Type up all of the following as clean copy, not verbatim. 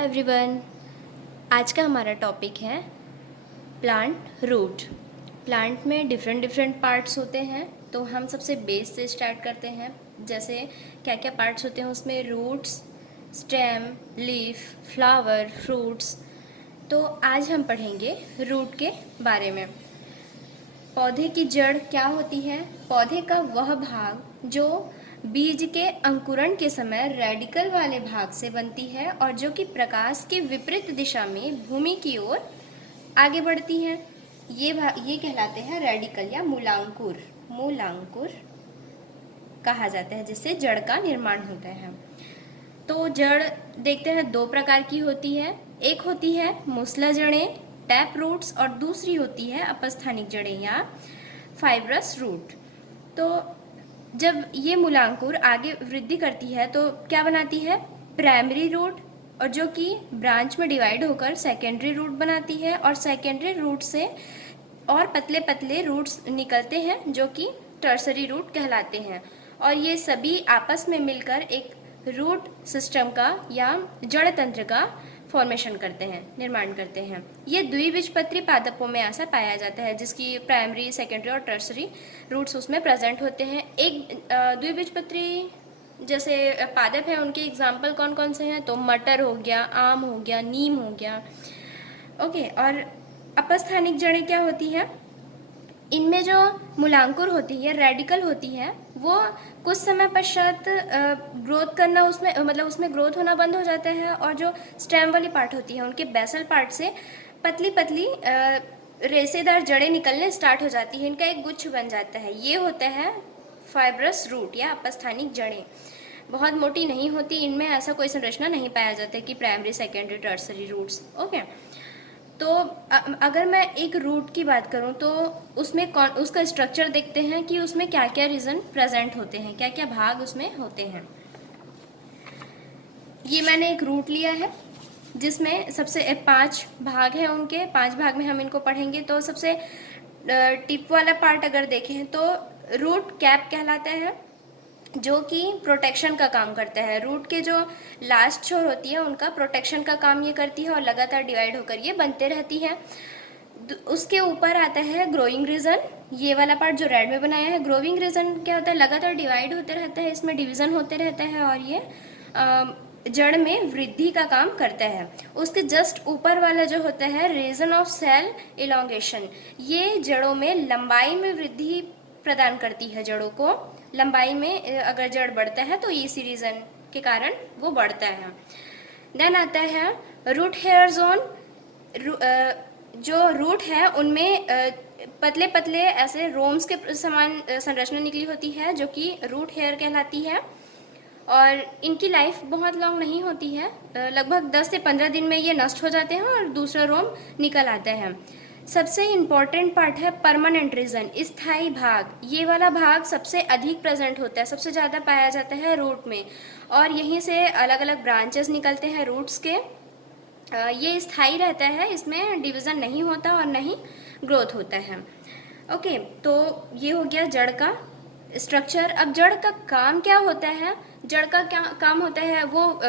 Everyone. आज का हमारा टॉपिक है प्लांट रूट। प्लांट में डिफरेंट डिफरेंट पार्ट्स होते हैं, तो हम सबसे बेस से स्टार्ट करते हैं। जैसे क्या क्या पार्ट्स होते हैं उसमें, roots, stem, leaf, flower, fruits. तो आज हम पढ़ेंगे रूट के बारे में। पौधे की जड़ क्या होती है? पौधे का वह भाग जो बीज के अंकुरण के समय रेडिकल वाले भाग से बनती है और जो कि प्रकाश के विपरीत दिशा में भूमि की ओर आगे बढ़ती है। ये कहलाते हैं रेडिकल या मूलांकुर। मूलांकुर कहा जाता है, जिससे जड़ का निर्माण होता है। तो जड़ देखते हैं दो प्रकार की होती है। एक होती है मूसला जड़ें, टैप रूट्स, और दूसरी होती है अपस्थानिक जड़ें या फाइब्रस रूट। तो जब ये मूलांकुर आगे वृद्धि करती है तो क्या बनाती है? प्राइमरी रूट, और जो कि ब्रांच में डिवाइड होकर सेकेंडरी रूट बनाती है, और सेकेंडरी रूट से और पतले पतले रूट्स निकलते हैं जो कि टर्सरी रूट कहलाते हैं। और ये सभी आपस में मिलकर एक रूट सिस्टम का या जड़ तंत्र का फॉर्मेशन करते हैं, निर्माण करते हैं। ये द्विबीजपत्री पादपों में ऐसा पाया जाता है, जिसकी प्राइमरी, सेकेंडरी और टर्सरी रूट्स उसमें प्रेजेंट होते हैं। एक द्विबीजपत्री जैसे पादप है, उनके एग्जाम्पल कौन कौन से हैं? तो मटर हो गया, आम हो गया, नीम हो गया। ओके। और अपस्थानिक जड़ें क्या होती है? इनमें जो मूलांकुर होती है, रेडिकल होती है, वो कुछ समय पश्चात ग्रोथ करना, उसमें ग्रोथ होना बंद हो जाता है, और जो स्टेम वाली पार्ट होती है, उनके बेसल पार्ट से पतली पतली रेशेदार जड़ें निकलने स्टार्ट हो जाती है। इनका एक गुच्छ बन जाता है। ये होता है फाइब्रस रूट या अपस्थानिक जड़ें। बहुत मोटी नहीं होती, इनमें ऐसा कोई संरचना नहीं पाया जाता है कि primary, secondary, tertiary roots. Okay. तो अगर मैं एक रूट की बात करूं तो उसका स्ट्रक्चर देखते हैं कि उसमें क्या क्या रीजन प्रेजेंट होते हैं, क्या क्या भाग उसमें होते हैं। ये मैंने एक रूट लिया है जिसमें सबसे 5 भाग हैं। उनके 5 भाग में हम इनको पढ़ेंगे। तो सबसे टिप वाला पार्ट अगर देखें तो रूट कैप कहलाता है, जो कि प्रोटेक्शन का काम करता है। रूट के जो लास्ट छोर होती है उनका प्रोटेक्शन का काम ये करती है, और लगातार डिवाइड होकर ये बनते रहती है। उसके ऊपर आता है ग्रोइंग रीजन। ये वाला पार्ट जो रेड में बनाया है, ग्रोइंग रीजन क्या होता है? लगातार डिवाइड होते रहता है, इसमें डिवीजन होते रहता है, और ये जड़ में वृद्धि का काम करता है। उसके जस्ट ऊपर वाला जो होता है रीजन ऑफ सेल इलोंगेशन, ये जड़ों में लंबाई में वृद्धि प्रदान करती है। जड़ों को लंबाई में अगर जड़ बढ़ता है तो इसी रीजन के कारण वो बढ़ता है। देन आता है रूट हेयर जोन। जो रूट है उनमें पतले पतले ऐसे रोम्स के समान संरचना निकली होती है, जो कि रूट हेयर कहलाती है। और इनकी लाइफ बहुत लॉन्ग नहीं होती है, लगभग 10 से 15 दिन में ये नष्ट हो जाते हैं और दूसरा रोम निकल आता है। सबसे इम्पॉर्टेंट पार्ट है परमानेंट रीजन, स्थायी भाग। ये वाला भाग सबसे अधिक प्रेजेंट होता है, सबसे ज़्यादा पाया जाता है रूट में, और यहीं से अलग अलग ब्रांचेस निकलते हैं रूट्स के। ये स्थायी रहता है, इसमें डिवीज़न नहीं होता और नहीं ग्रोथ होता है। ओके। तो ये हो गया जड़ का स्ट्रक्चर। अब जड़ का काम क्या होता है? जड़ का क्या काम होता है? वो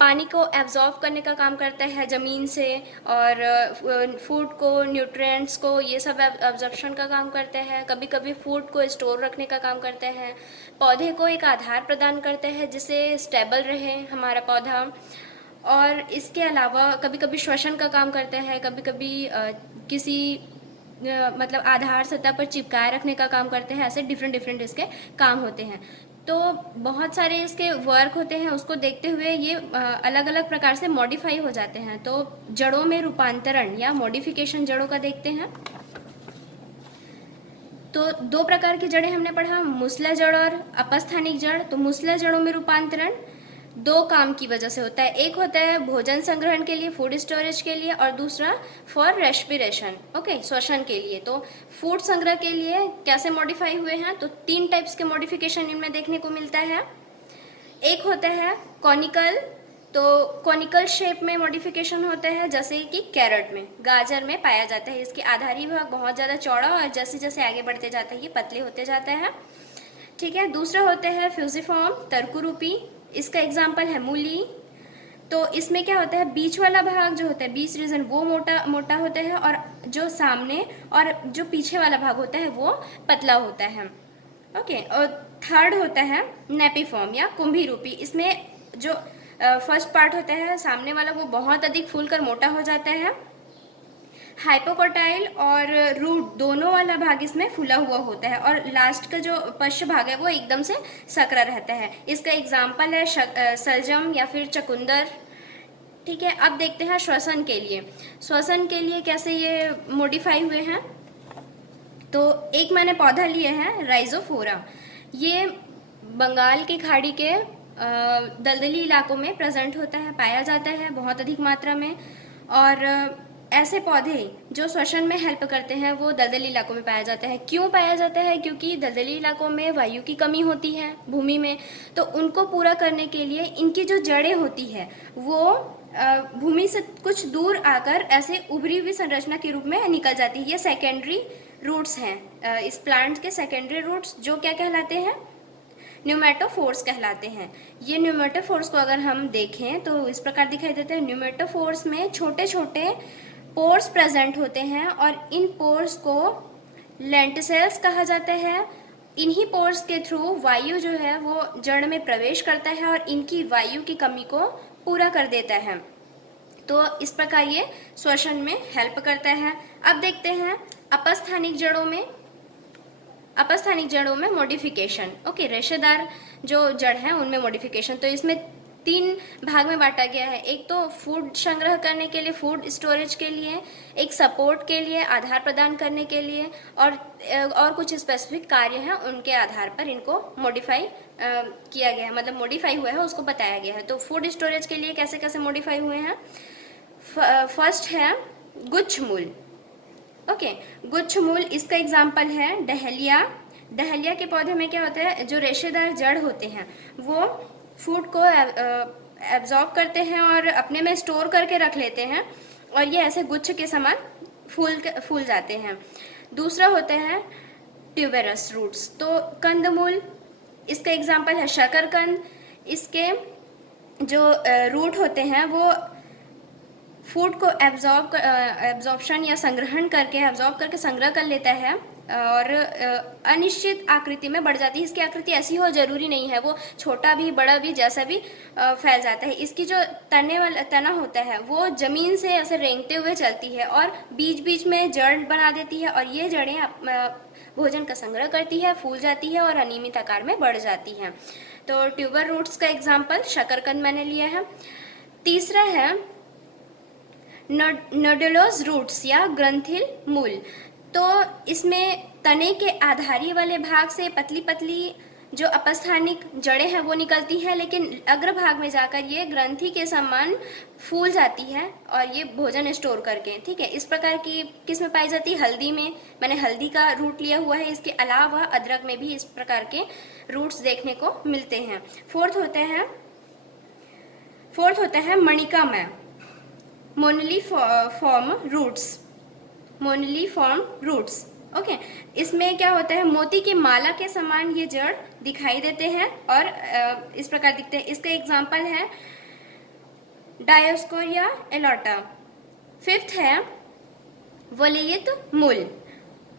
पानी को एब्जॉर्ब करने का काम करता है ज़मीन से, और फूड को, न्यूट्रिएंट्स को, ये सब एब्जॉर्प्शन का काम करता है। कभी कभी फूड को स्टोर रखने का काम करता है। पौधे को एक आधार प्रदान करता है जिससे स्टेबल रहे हमारा पौधा। और इसके अलावा कभी कभी श्वसन का काम करता है, कभी कभी किसी मतलब आधार सतह पर चिपकाए रखने का काम करते हैं। ऐसे डिफरेंट डिफरेंट इसके काम होते हैं। तो बहुत सारे इसके वर्क होते हैं, उसको देखते हुए ये अलग अलग प्रकार से मॉडिफाई हो जाते हैं। तो जड़ों में रूपांतरण या मॉडिफिकेशन जड़ों का देखते हैं। तो 2 प्रकार की जड़ें हमने पढ़ा, मूसला जड़ और अपस्थानिक जड़। तो मूसला जड़ों में रूपांतरण 2 काम की वजह से होता है। एक होता है भोजन संग्रहण के लिए, फूड स्टोरेज के लिए, और दूसरा फॉर रेस्पिरेशन, ओके, श्वसन के लिए। तो फूड संग्रह के लिए कैसे मॉडिफाई हुए हैं? तो 3 टाइप्स के मॉडिफिकेशन इनमें देखने को मिलता है। एक होता है कॉनिकल। तो कॉनिकल शेप में मॉडिफिकेशन होता है, जैसे कि कैरेट में, गाजर में पाया जाता है। इसके आधारी भाग बहुत ज़्यादा चौड़ा, और जैसे जैसे आगे बढ़ते जाता है ये पतले होते जाता है। ठीक है। दूसरा होता है फ्यूजिफॉर्म, तर्कुरूपी। इसका एग्जाम्पल है मूली, तो इसमें क्या होता है, बीच वाला भाग जो होता है, बीच रीजन, वो मोटा मोटा होता है, और जो सामने और जो पीछे वाला भाग होता है वो पतला होता है। ओके। और थर्ड होता है नेपिफॉर्म या कुंभी रूपी। इसमें जो फर्स्ट पार्ट होता है सामने वाला, वो बहुत अधिक फूलकर मोटा हो जाता है। हाइपोकोटाइल और रूट दोनों वाला भाग इसमें फूला हुआ होता है, और लास्ट का जो पश्च भाग है वो एकदम से सकरा रहता है। इसका एग्जाम्पल है सलजम या फिर चकुंदर। ठीक है, अब देखते हैं श्वसन के लिए। श्वसन के लिए कैसे ये मॉडिफाई हुए हैं। तो एक मैंने पौधा लिए हैं राइजोफोरा। ये बंगाल की खाड़ी के दलदली इलाकों में प्रेजेंट होता है, पाया जाता है बहुत अधिक मात्रा में। और ऐसे पौधे जो श्वसन में हेल्प करते हैं वो दलदली इलाकों में पाया जाता है। क्यों पाया जाता है? क्योंकि दलदली इलाकों में वायु की कमी होती है भूमि में, तो उनको पूरा करने के लिए इनकी जो जड़ें होती है वो भूमि से कुछ दूर आकर ऐसे उभरी हुई संरचना के रूप में निकल जाती है। ये सेकेंडरी रूट्स हैं इस प्लांट के। सेकेंडरी रूट्स जो क्या कहलाते हैं? न्यूमेटोफोर्स कहलाते हैं। ये न्यूमेटोफोर्स को अगर हम देखें तो इस प्रकार दिखाई देते हैं। न्यूमेटोफोर्स में छोटे छोटे पोर्स प्रेजेंट होते हैं, और इन पोर्स को लेंटिसेल्स कहा जाता है। इन्हीं पोर्स के थ्रू वायु जो है वो जड़ में प्रवेश करता है और इनकी वायु की कमी को पूरा कर देता है। तो इस प्रकार ये श्वसन में हेल्प करता है। अब देखते हैं अपस्थानिक जड़ों में मॉडिफिकेशन। ओके, रेशेदार जो जड़ है उनमें मॉडिफिकेशन। तो इसमें 3 भाग में बांटा गया है। एक तो फूड संग्रह करने के लिए, फूड स्टोरेज के लिए, एक सपोर्ट के लिए, आधार प्रदान करने के लिए, और कुछ स्पेसिफिक कार्य हैं उनके आधार पर इनको मॉडिफाई किया गया है, मतलब मॉडिफाई हुआ है उसको बताया गया है। तो फूड स्टोरेज के लिए कैसे कैसे मॉडिफाई हुए हैं। फर्स्ट है गुच्छमूल। ओके, गुच्छमूल, इसका एग्जाम्पल है डहलिया। डहलिया के पौधे में क्या होता है, जो रेशेदार जड़ होते हैं वो फूड को एब्जॉर्ब करते हैं और अपने में स्टोर करके रख लेते हैं, और ये ऐसे गुच्छ के समान फूल जाते हैं। दूसरा होता है ट्यूबेरस रूट्स। तो कंदमूल, इसका एग्जाम्पल है शकरकंद। इसके जो रूट होते हैं वो फूड को एब्जॉर्प्शन या संग्रहण करके, एब्जॉर्ब करके संग्रह कर लेता है, और अनिश्चित आकृति में बढ़ जाती है। इसकी आकृति ऐसी हो जरूरी नहीं है, वो छोटा भी बड़ा भी जैसा भी फैल जाता है। इसकी जो तना होता है वो जमीन से ऐसे रेंगते हुए चलती है और बीच बीच में जड़ बना देती है, और ये जड़ें भोजन का संग्रह करती है, फूल जाती है और अनियमित आकार में बढ़ जाती हैं। तो ट्यूबर रूट्स का एग्जाम्पल शकरकंद मैंने लिया है। तीसरा है नोडुलोस रूट्स या ग्रंथिल मूल। तो इसमें तने के आधारी वाले भाग से पतली पतली जो अपस्थानिक जड़ें हैं वो निकलती हैं, लेकिन अग्र भाग में जाकर ये ग्रंथि के समान फूल जाती है और ये भोजन स्टोर करके। ठीक है, इस प्रकार की किस में पाई जाती है? हल्दी में। मैंने हल्दी का रूट लिया हुआ है। इसके अलावा अदरक में भी इस प्रकार के रूट्स देखने को मिलते हैं। फोर्थ होता है मणिका में मोनलीफॉर्म रूट्स। ओके, इसमें क्या होता है, मोती की माला के समान ये जड़ दिखाई देते हैं और इस प्रकार दिखते हैं। इसका एग्जाम्पल है डायोस्कोरिया एलोटा। फिफ्थ है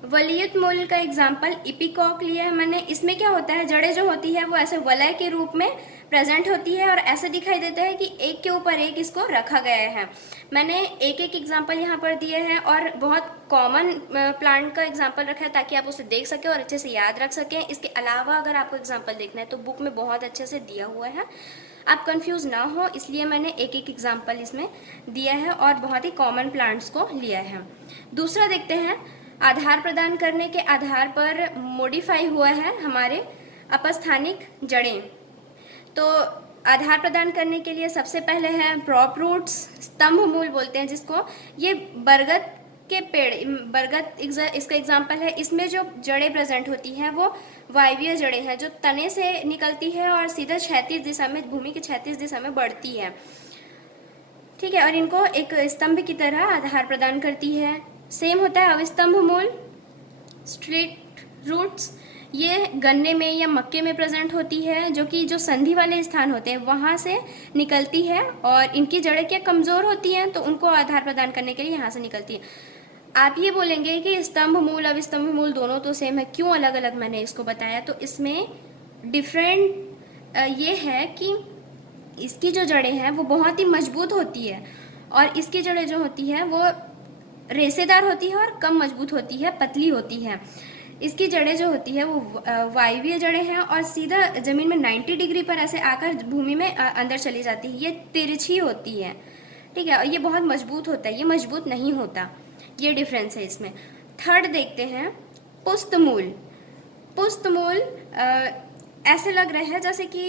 वलयित मूल का एग्जाम्पल इपिकॉक लिया है मैंने। इसमें क्या होता है, जड़ें जो होती है वो ऐसे वलय के रूप में प्रेजेंट होती है और ऐसे दिखाई देता है कि एक के ऊपर एक इसको रखा गया है। मैंने एक एग्जाम्पल यहाँ पर दिए हैं और बहुत कॉमन प्लांट का एग्जाम्पल रखा है ताकि आप उसे देख सकें और अच्छे से याद रख सकें। इसके अलावा अगर आपको एग्जाम्पल देखना है तो बुक में बहुत अच्छे से दिया हुआ है, आप कंफ्यूज ना हो इसलिए मैंने एक एग्जाम्पल इसमें दिया है और बहुत ही कॉमन प्लांट्स को लिया है। दूसरा देखते हैं, आधार प्रदान करने के आधार पर मॉडिफाई हुआ है हमारे अपस्थानिक जड़ें। तो आधार प्रदान करने के लिए सबसे पहले है प्रॉप रूट्स, स्तंभ मूल बोलते हैं जिसको। ये बरगद के पेड़, इसका एग्जाम्पल है। इसमें जो जड़ें प्रेजेंट होती हैं वो वायवीय जड़ें हैं जो तने से निकलती है और सीधा क्षैतिज दिशा में, भूमि की क्षैतिज दिशा में बढ़ती है। ठीक है, और इनको एक स्तंभ की तरह आधार प्रदान करती है। सेम होता है अविस्तंभ मूल, स्ट्रेट रूट्स। ये गन्ने में या मक्के में प्रेजेंट होती है, जो कि जो संधि वाले स्थान होते हैं वहाँ से निकलती है, और इनकी जड़ें क्या कमज़ोर होती हैं, तो उनको आधार प्रदान करने के लिए यहाँ से निकलती है। आप ये बोलेंगे कि स्तंभ मूल अविस्तंभ मूल दोनों तो सेम है, क्यों अलग अलग मैंने इसको बताया? तो इसमें डिफरेंट ये है कि इसकी जो जड़ें हैं वो बहुत ही मजबूत होती है, और इसकी जड़ें जो होती हैं वो रेशेदार होती है और कम मजबूत होती है, पतली होती है। इसकी जड़ें जो होती है वो वायवीय जड़ें हैं, और सीधा ज़मीन में 90 डिग्री पर ऐसे आकर भूमि में अंदर चली जाती है। ये तिरछी होती है, ठीक है, और ये बहुत मजबूत होता है, ये मजबूत नहीं होता। ये डिफरेंस है इसमें। थर्ड देखते हैं पुष्टमूल। पुष्टमूल ऐसे लग रहा है जैसे कि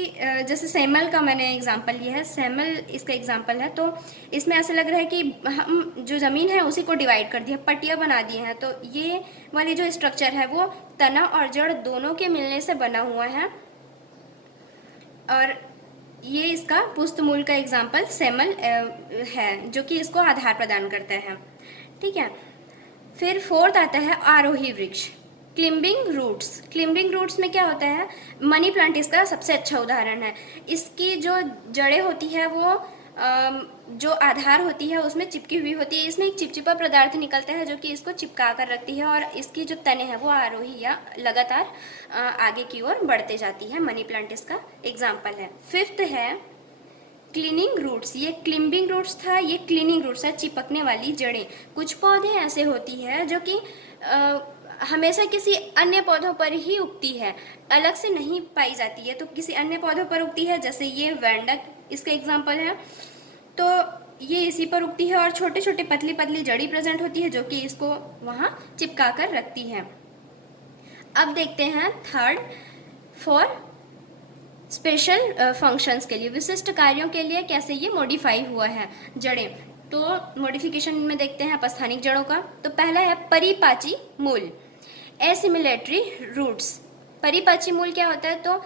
जैसे सेमल का मैंने एग्जांपल लिया है, सेमल इसका एग्जांपल है, तो इसमें ऐसे लग रहा है कि हम जो ज़मीन है उसी को डिवाइड कर दिया, पट्टियाँ बना दी हैं। तो ये वाली जो स्ट्रक्चर है वो तना और जड़ दोनों के मिलने से बना हुआ है, और ये इसका पुष्टमूल का एग्जाम्पल सेमल है, जो कि इसको आधार प्रदान करता है, ठीक है। फिर फोर्थ आता है आरोही वृक्ष, क्लिम्बिंग रूट्स। क्लिम्बिंग रूट्स में क्या होता है? मनी प्लांट इसका सबसे अच्छा उदाहरण है। इसकी जो जड़ें होती है वो जो आधार होती है उसमें चिपकी हुई होती है। इसमें एक चिपचिपा पदार्थ निकलता है जो कि इसको चिपका कर रखती है, और इसकी जो तने हैं वो आरोही या लगातार आगे की ओर बढ़ते जाती है। मनी प्लांट इसका एग्जाम्पल है। फिफ्थ है क्लीनिंग रूट्स। ये क्लिम्बिंग रूट्स था, ये क्लीनिंग रूट्स है, चिपकने वाली जड़ें। कुछ पौधे ऐसे होती है जो कि हमेशा किसी अन्य पौधों पर ही उगती है, अलग से नहीं पाई जाती है, तो किसी अन्य पौधों पर उगती है, जैसे ये वेंडक इसका एग्जाम्पल है। तो ये इसी पर उगती है, और छोटे छोटे पतली पतली जड़ी प्रेजेंट होती है जो कि इसको वहाँ चिपका कर रखती है। अब देखते हैं थर्ड, फॉर स्पेशल फंक्शंस के लिए, विशिष्ट कार्यों के लिए कैसे ये मॉडिफाई हुआ है जड़ें। तो मॉडिफिकेशन में देखते हैं अपस्थानिक जड़ों का। तो पहला है परिपाची मूल, एसिमिलेटरी रूट्स। परिपाची मूल क्या होता है? तो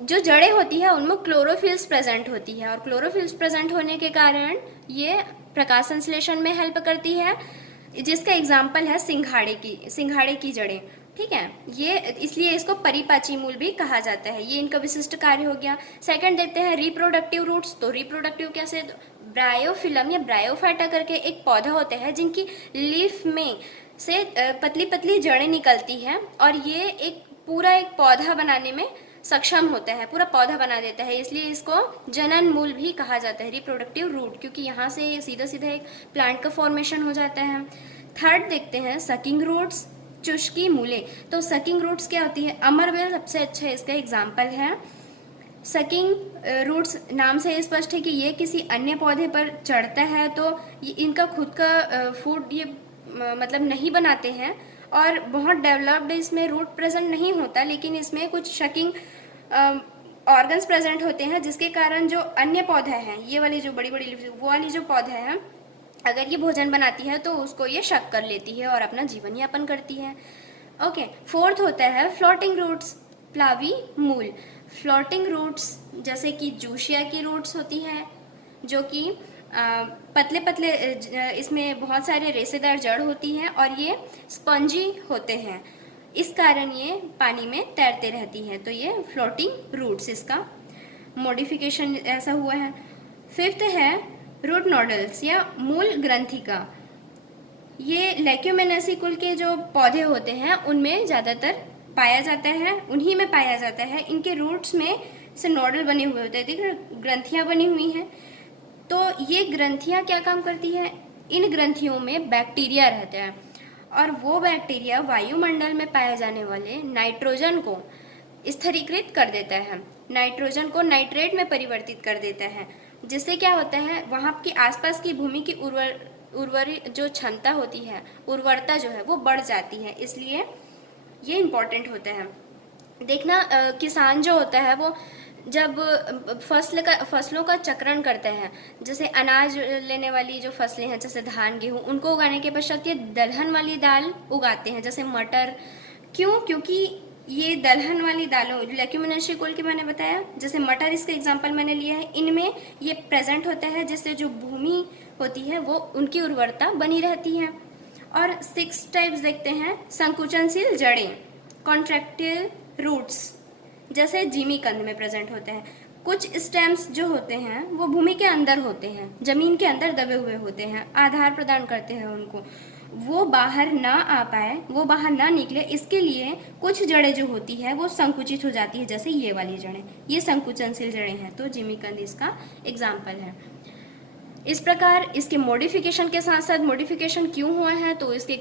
जो जड़ें होती है उनमें क्लोरोफिल्स प्रेजेंट होती है, और क्लोरोफिल्स प्रेजेंट होने के कारण ये प्रकाश संश्लेषण में हेल्प करती है, जिसका एग्जाम्पल है सिंघाड़े की जड़ें, ठीक है। ये इसलिए इसको परिपाची मूल भी कहा जाता है। ये इनका विशिष्ट कार्य हो गया। सेकंड देखते हैं रिप्रोडक्टिव रूट्स। तो रिप्रोडक्टिव कैसे? ब्रायोफिलम या ब्रायोफाइटा करके एक पौधा होता है जिनकी लीफ में से पतली पतली जड़ें निकलती हैं, और ये एक पूरा एक पौधा बनाने में सक्षम होता है, पूरा पौधा बना देता है, इसलिए इसको जनन मूल भी कहा जाता है, रिप्रोडक्टिव रूट, क्योंकि यहाँ से सीधा सीधा एक प्लांट का फॉर्मेशन हो जाता है। थर्ड देखते हैं सकिंग रूट्स, चुस्की मूले। तो सकिंग रूट्स क्या होती है? अमरवेल सबसे अच्छा इसका एग्जाम्पल है। सकिंग रूट्स नाम से स्पष्ट है कि ये किसी अन्य पौधे पर चढ़ता है, तो ये इनका खुद का फूड ये मतलब नहीं बनाते हैं, और बहुत डेवलप्ड इसमें रूट प्रेजेंट नहीं होता, लेकिन इसमें कुछ शकिंग ऑर्गन्स प्रेजेंट होते हैं, जिसके कारण जो अन्य पौधा है, ये वाली जो बड़ी बड़ी वो वाली जो पौधा है, अगर ये भोजन बनाती है तो उसको ये शक कर लेती है और अपना जीवन यापन करती है। ओके, फोर्थ होता है फ्लोटिंग रूट्स, प्लावी मूल। फ्लोटिंग रूट्स जैसे कि जूशिया की रूट्स होती हैं, जो कि पतले पतले इसमें बहुत सारे रेशेदार जड़ होती हैं, और ये स्पंजी होते हैं, इस कारण ये पानी में तैरते रहती हैं। तो ये फ्लोटिंग रूट्स, इसका मॉडिफिकेशन ऐसा हुआ है। फिफ्थ है रूट नोडल्स या मूल ग्रंथिका। ये लेक्यूमिनेसी कुल के जो पौधे होते हैं उनमें ज़्यादातर पाया जाता है, उन्हीं में पाया जाता है। इनके रूट्स में से नोडल बने हुए होते हैं, देखिए ग्रंथियाँ बनी हुई हैं। तो ये ग्रंथियाँ क्या काम करती हैं? इन ग्रंथियों में बैक्टीरिया रहते हैं, और वो बैक्टीरिया वायुमंडल में पाए जाने वाले नाइट्रोजन को स्थिरीकृत कर देता है, नाइट्रोजन को नाइट्रेट में परिवर्तित कर देता है, जिससे क्या होता है, वहाँ की आसपास की भूमि की उर्वरी जो क्षमता होती है, उर्वरता जो है वो बढ़ जाती है। इसलिए ये इम्पोर्टेंट होता है। देखना किसान जो होता है वो जब फसलों का चक्रण करते हैं, जैसे अनाज लेने वाली जो फसलें हैं जैसे धान गेहूँ, उनको उगाने के पश्चात ये दलहन वाली दाल उगाते हैं, जैसे मटर। क्यों? क्योंकि ये दलहन वाली दालों, लेक्यूमिनेसी कुल की मैंने बताया, जैसे मटर इसका एग्जांपल मैंने लिया है, इनमें ये प्रेजेंट होता है, जिससे जो भूमि होती है वो उनकी उर्वरता बनी रहती है। और 6 टाइप्स देखते हैं संकुचनशील जड़ें। कॉन्ट्रैक्टाइल रूट्स जैसे जिमी कंद में प्रेजेंट होते हैं। कुछ स्टेम्स जो होते हैं वो भूमि के अंदर होते हैं, जमीन के अंदर दबे हुए होते हैं, आधार प्रदान करते हैं उनको, वो बाहर ना आ पाए, वो बाहर ना निकले, इसके लिए कुछ जड़ें जो होती है वो संकुचित हो जाती है, जैसे ये वाली जड़ें, ये संकुचनशील जड़ें हैं, तो जिमी कंद इसका एग्जाम्पल है। इस प्रकार इसके मॉडिफिकेशन के साथ साथ मॉडिफिकेशन क्यों हुआ है तो इसके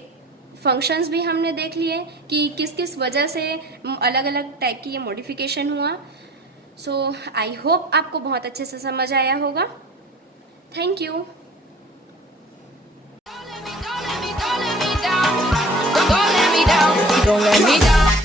फंक्शंस भी हमने देख लिए कि किस किस वजह से अलग अलग टाइप की ये मॉडिफिकेशन हुआ। सो आई होप आपको बहुत अच्छे से समझ आया होगा। Thank you. Don't let me down.